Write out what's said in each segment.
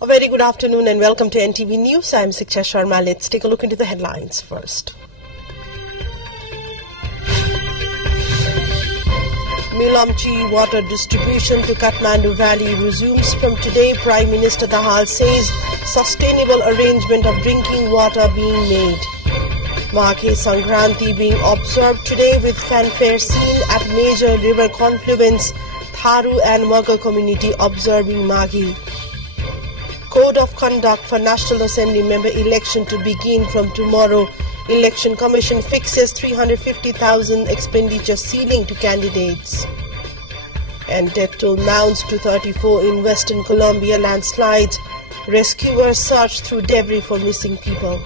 A very good afternoon and welcome to NTV News. I'm Siksha Sharma. Let's take a look into the headlines first. Milamchi water distribution to Kathmandu Valley resumes from today. Prime Minister Dahal says sustainable arrangement of drinking water being made. Maghe Sankranti being observed today with fanfare seen at major river confluence. Tharu and Mughal community observing Maghe. Code of conduct for National Assembly member election to begin from tomorrow. Election Commission fixes 350,000 expenditure ceiling to candidates. And death toll mounts to 34 in Western Colombia landslides. Rescuers search through debris for missing people.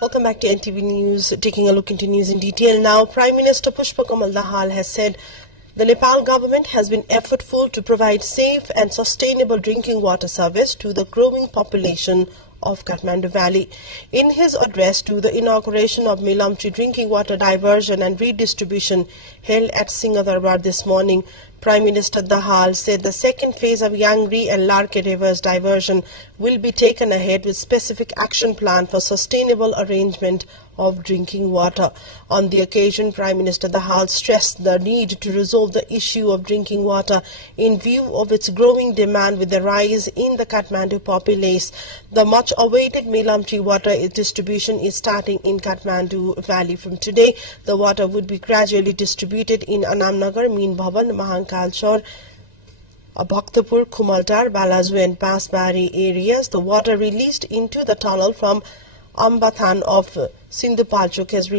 Welcome back to NTV News. Taking a look into news in detail now. Prime Minister Pushpakamal Dahal has said the Nepal government has been effortful to provide safe and sustainable drinking water service to the growing population of Kathmandu Valley. In his address to the inauguration of Milamchi drinking water diversion and redistribution held at Singadarbar this morning, Prime Minister Dahal said the second phase of Yangri and Larke rivers diversion will be taken ahead with specific action plan for sustainable arrangement of drinking water. On the occasion, Prime Minister Dahal stressed the need to resolve the issue of drinking water in view of its growing demand with the rise in the Kathmandu populace. The much-awaited Milamchi water distribution is starting in Kathmandu Valley from today. The water would be gradually distributed in Anamnagar, Meen Bhavan, Mahankalchor, Bhaktapur, Kumaltar, Balazu and Pasbari areas. The water released into the tunnel from Ambathan of Sindhupalchok has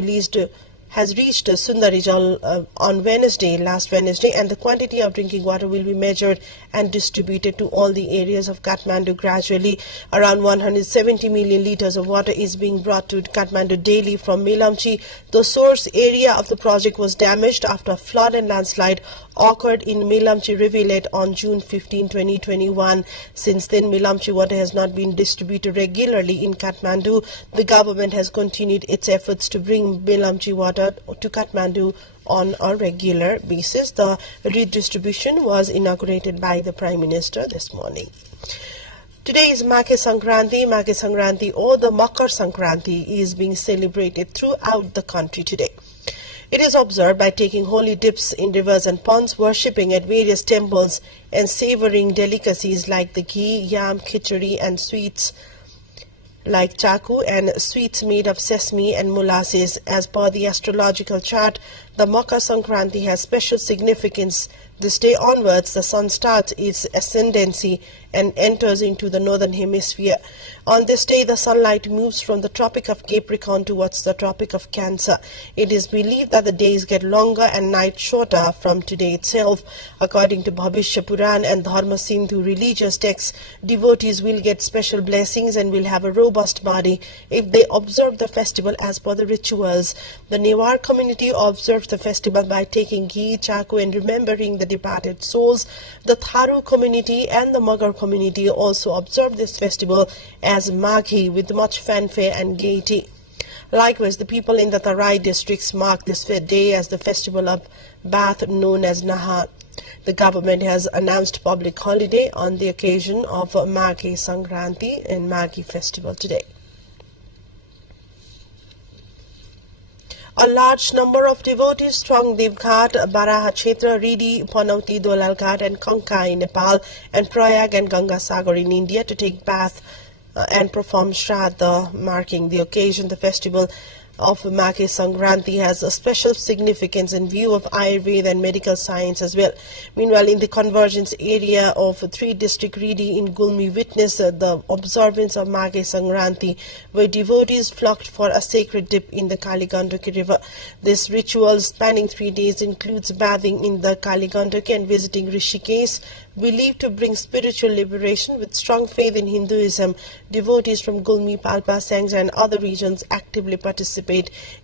reached Sundarijal on last Wednesday, and the quantity of drinking water will be measured and distributed to all the areas of Kathmandu gradually. Around 170 million litres of water is being brought to Kathmandu daily from Milamchi. The source area of the project was damaged after a flood and landslide occurred in Milamchi Rivulet on June 15, 2021. Since then, Milamchi water has not been distributed regularly in Kathmandu. The government has continued its efforts to bring Milamchi water to Kathmandu on a regular basis. The redistribution was inaugurated by the Prime Minister this morning. Today is Maghe Sankranti. Maghe Sankranti or the Makar Sankranti is being celebrated throughout the country today. It is observed by taking holy dips in rivers and ponds, worshipping at various temples and savoring delicacies like the ghee, yam, khichdi and sweets like chaku and sweets made of sesame and molasses. As per the astrological chart, the Makar Sankranti has special significance. This day onwards, the sun starts its ascendancy and enters into the northern hemisphere. On this day, the sunlight moves from the Tropic of Capricorn towards the Tropic of Cancer. It is believed that the days get longer and night shorter from today itself. According to Bhavishya Puran and Dharma Sindhu religious texts, devotees will get special blessings and will have a robust body if they observe the festival as per the rituals. The Newar community observes the festival by taking ghee, chaku and remembering the departed souls. The Tharu community and the Mughal community also observe this festival as Maghe with much fanfare and gaiety. Likewise, the people in the Tarai districts mark this day as the festival of bath known as Naha. The government has announced public holiday on the occasion of Maghe Sankranti and Maghe festival today. A large number of devotees thronged Devghat, Baraha Kshetra, Ridi, Panauti, Dolal Ghat and Kanka in Nepal and Prayag and Ganga Sagar in India to take bath and perform Shraddha, marking the occasion. The festival of Maghe Sankranti has a special significance in view of Ayurveda and medical science as well. Meanwhile, in the convergence area of 3 district Ridi in Gulmi witnessed the observance of Maghe Sankranti, where devotees flocked for a sacred dip in the Kaligandaki river. This ritual spanning 3 days includes bathing in the Kaligandaki and visiting Rishikesh, believed to bring spiritual liberation. With strong faith in Hinduism, devotees from Gulmi, Palpa, Sangja and other regions actively participate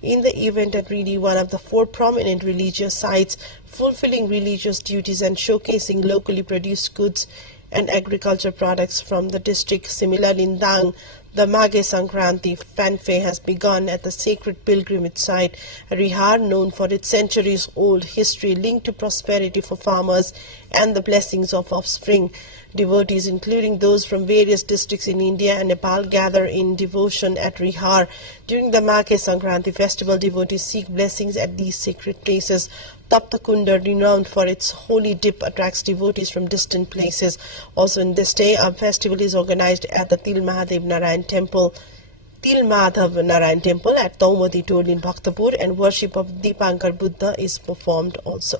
in the event at Ridi, one of the 4 prominent religious sites, fulfilling religious duties and showcasing locally produced goods and agriculture products from the district. Similarly, in Dang, the Maghe Sankranti fanfare has begun at the sacred pilgrimage site, Rihar, known for its centuries-old history linked to prosperity for farmers and the blessings of offspring. Devotees, including those from various districts in India and Nepal, gather in devotion at Rihar. During the Maghe Sankranti festival, devotees seek blessings at these sacred places. Taptakunda, renowned for its holy dip, attracts devotees from distant places. Also in this day, a festival is organized at the Til Madhav Narayan Temple at Taumadi Toll in Bhaktapur, and worship of Deepankar Buddha is performed also.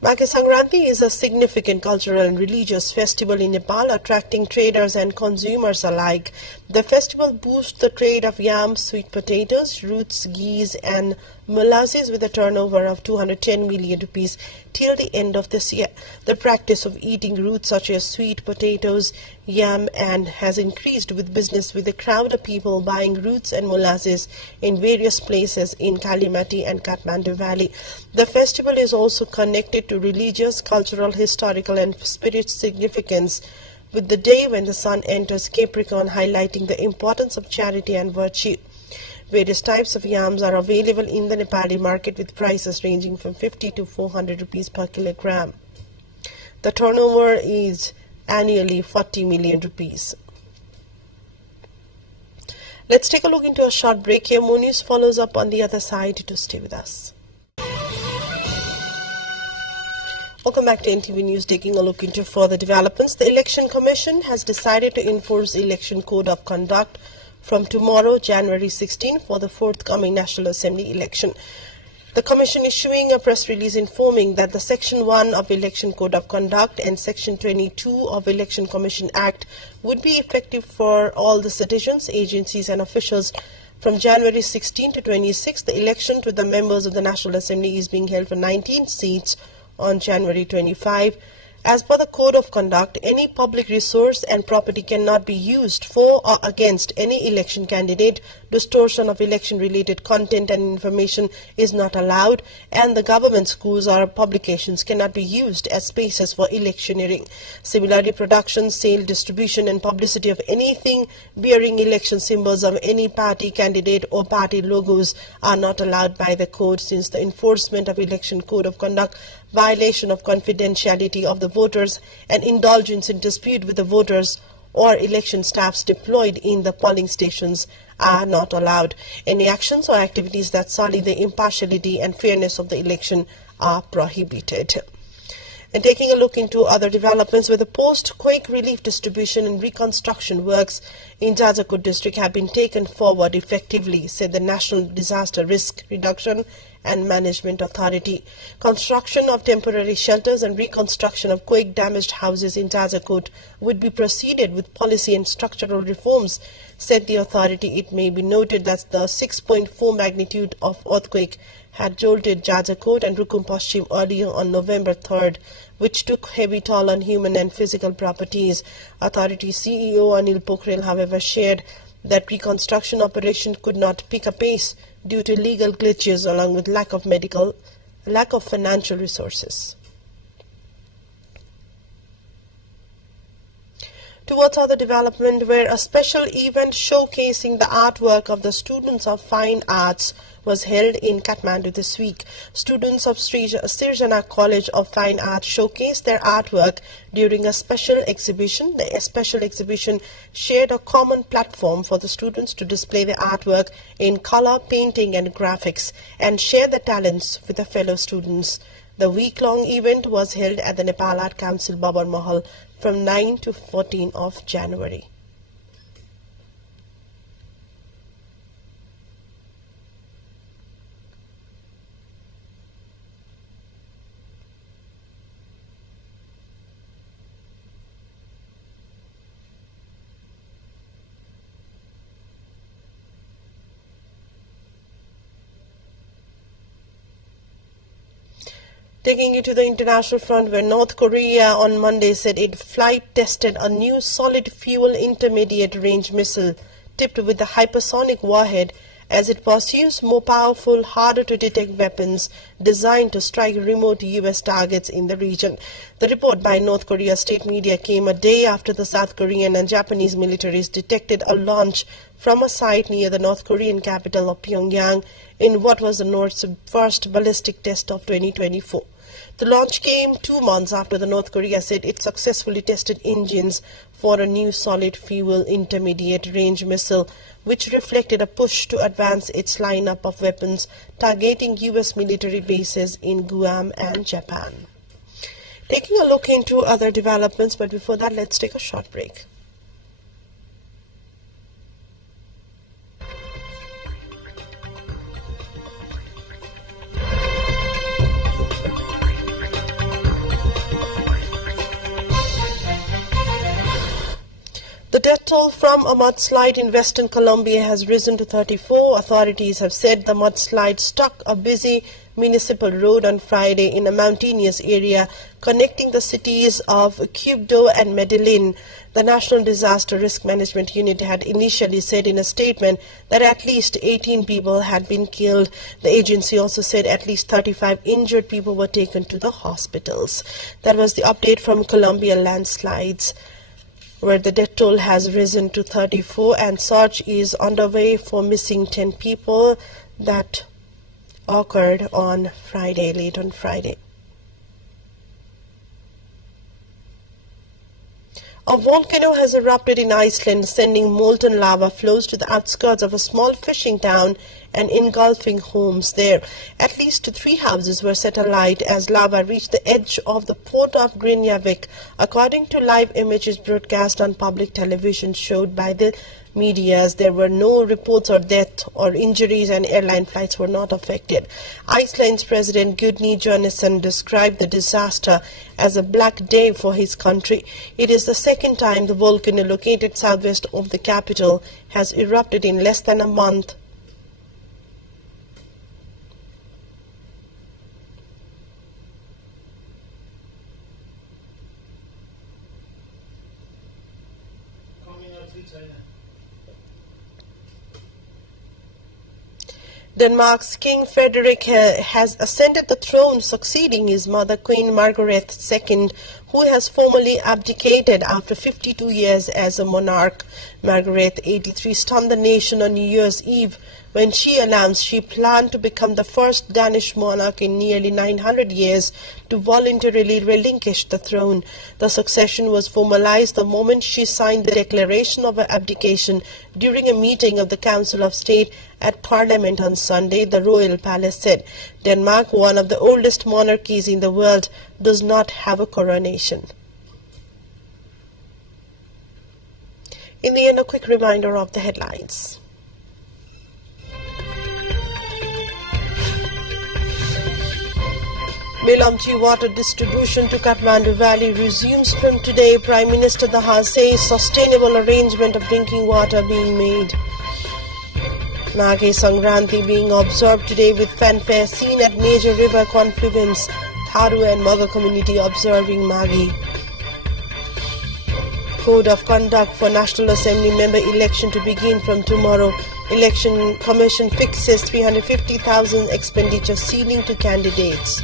Maghe Sankranti is a significant cultural and religious festival in Nepal, attracting traders and consumers alike. The festival boosts the trade of yams, sweet potatoes, roots, ghee, and molasses with a turnover of 210 million rupees till the end of this year. The practice of eating roots such as sweet potatoes, yam, and has increased with business, with a crowd of people buying roots and molasses in various places in Kalimati and Kathmandu Valley. The festival is also connected to religious, cultural, historical, and spiritual significance, with the day when the sun enters Capricorn highlighting the importance of charity and virtue. Various types of yams are available in the Nepali market, with prices ranging from 50 to 400 rupees per kilogram. The turnover is annually 40 million rupees. Let's take a look into a short break here. More news follows up on the other side. To stay with us. Welcome back to NTV News. Taking a look into further developments, the Election Commission has decided to enforce Election Code of Conduct from tomorrow, January 16, for the forthcoming National Assembly election. The Commission issuing a press release informing that the Section 1 of Election Code of Conduct and Section 22 of Election Commission Act would be effective for all the citizens, agencies and officials from January 16 to 26. The election to the members of the National Assembly is being held for 19 seats on January 25. As per the Code of Conduct, any public resource and property cannot be used for or against any election candidate. Distortion of election-related content and information is not allowed, and the government schools or publications cannot be used as spaces for electioneering. Similarly, production, sale, distribution, and publicity of anything bearing election symbols of any party candidate or party logos are not allowed by the Code, since the enforcement of Election Code of Conduct, violation of confidentiality of the voters, and indulgence in dispute with the voters or election staffs deployed in the polling stations are not allowed. Any actions or activities that sully the impartiality and fairness of the election are prohibited. And taking a look into other developments, where the post-quake relief distribution and reconstruction works in Jajakot district have been taken forward effectively, said the National Disaster Risk Reduction and Management Authority. Construction of temporary shelters and reconstruction of quake-damaged houses in Jajakot would be proceeded with policy and structural reforms, said the authority. It may be noted that the 6.4 magnitude of earthquake had jolted Jajakot and Rukum Paschim earlier on November 3rd, which took heavy toll on human and physical properties. Authority CEO Anil Pokhrel, however, shared that reconstruction operation could not pick up pace due to legal glitches along with lack of financial resources. Towards other development, where a special event showcasing the artwork of the students of fine arts was held in Kathmandu this week. Students of Sirjana College of Fine Arts showcased their artwork during a special exhibition. The special exhibition shared a common platform for the students to display their artwork in color, painting and graphics, and share their talents with the fellow students. The week-long event was held at the Nepal Art Council Babar Mahal from 9 to 14 of January. Taking you to the international front, where North Korea on Monday said it flight tested a new solid fuel intermediate range missile tipped with a hypersonic warhead as it pursues more powerful, harder-to-detect weapons designed to strike remote U.S. targets in the region. The report by North Korea state media came a day after the South Korean and Japanese militaries detected a launch from a site near the North Korean capital of Pyongyang in what was the North's first ballistic test of 2024. The launch came 2 months after the North Korea said it successfully tested engines for a new solid-fuel intermediate-range missile, which reflected a push to advance its lineup of weapons targeting U.S. military bases in Guam and Japan. Taking a look into other developments, but before that, let's take a short break. The death toll from a mudslide in western Colombia has risen to 34. Authorities have said the mudslide struck a busy municipal road on Friday in a mountainous area connecting the cities of Quibdó and Medellin. The National Disaster Risk Management Unit had initially said in a statement that at least 18 people had been killed. The agency also said at least 35 injured people were taken to the hospitals. That was the update from Colombia landslides, where the death toll has risen to 34 and search is underway for missing 10 people that occurred on Friday, late on Friday. A volcano has erupted in Iceland, sending molten lava flows to the outskirts of a small fishing town and engulfing homes there. At least 3 houses were set alight as lava reached the edge of the port of Grindavik, according to live images broadcast on public television showed by the medias. There were no reports of death or injuries, and airline flights were not affected. Iceland's President Gudni Johannesson described the disaster as a black day for his country. It is the second time the volcano located southwest of the capital has erupted in less than a month. Denmark's King Frederik has ascended the throne, succeeding his mother, Queen Margaret II, who has formally abdicated after 52 years as a monarch. Margaret, 83, stunned the nation on New Year's Eve when she announced she planned to become the first Danish monarch in nearly 900 years to voluntarily relinquish the throne. The succession was formalized the moment she signed the declaration of her abdication during a meeting of the Council of State at Parliament on Sunday, the royal palace said. Denmark, one of the oldest monarchies in the world, does not have a coronation. In the end, a quick reminder of the headlines. Melamchi water distribution to Kathmandu Valley resumes from today. Prime Minister Daha says sustainable arrangement of drinking water being made. Mage Sangranti being observed today with fanfare seen at major river confluence. Tharu and Maga community observing Magi. Code of conduct for National Assembly member election to begin from tomorrow. Election Commission fixes 350,000 expenditure ceiling to candidates.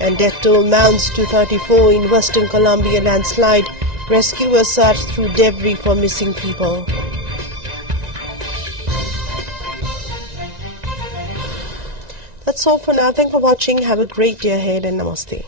And death toll mounts to 34 in Western Colombia landslide. Rescuers search through debris for missing people. That's all for now. Thanks for watching. Have a great day ahead and namaste.